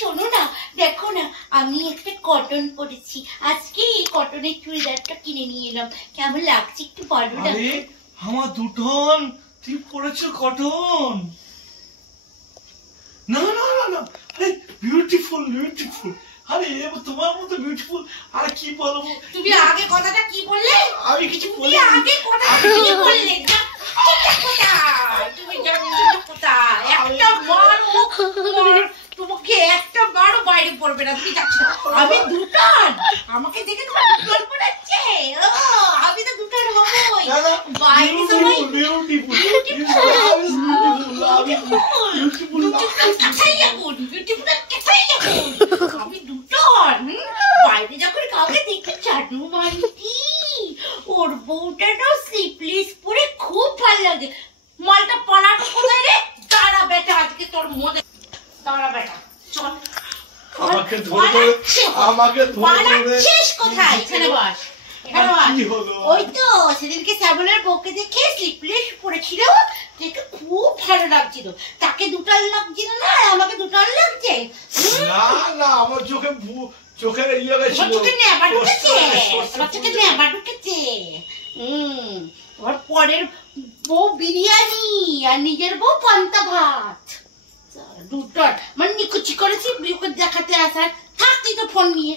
শোনো না, দেখো না আমি একটা কটন পরেছি আজকে, এই কটনের চুড়িদারটা কিনে নিয়ে এলাম, কেমন লাগছে একটু বলো না। আমার দুটোন তুই পরেছো কটন? না না না না, আরে বিউটিফুল বিউটিফুল, আরে তোমার মতো বিউটিফুল আর কি বলবো। তুমি আগে কথাটা কি বললে? আমি কিছু বলি আগে কথাটা কি বললে? তুমি জানো কোথায় একটা তোমাকে একটা বারো বাইরে পড়বে না, তুমি যাচ্ছ। আমি দুটান, আমাকে দেখে তোমার দুটান পড়াচ্ছে। আমি তো দুটান হবই বাইরে। সবাই বিউটিফুল আমি দুটান বাইরে যখন কাউকে দেখে চাটু মানতি, ওর বউটা না স্লিপলেস পরে খুব ভালো লাগে। মালটা পালাটা কোথায় রে? দাঁড়া বেটা, আজকে তোর মধ্যে দাঁড়া বেটা, চল। আমাকে ধরে পালাচ্ছিস কোথায়? এখানে বস, এখানে বস। ওই তো সেদিনকে শ্যামলের বউকে দেখে স্লিপলেস পরেছিল, দেখে খুব ভালো লাগছিল। তাকে দুটান লাগছিল না, আমাকে দুটান লাগছে। না না, আমার চোখের ইয়ে গেছিল, চোখে নেবা ঢুকেছে, আমার চোখে নেবা ঢুকেছে। তোমার পরের বউ বিরিয়ানি আর নিজের বউ পান্তা ভাত। দুটান মানে নিকুচি করেছি বিউকে দেখাতে আসার, থাকতি তো ফোন নিয়ে।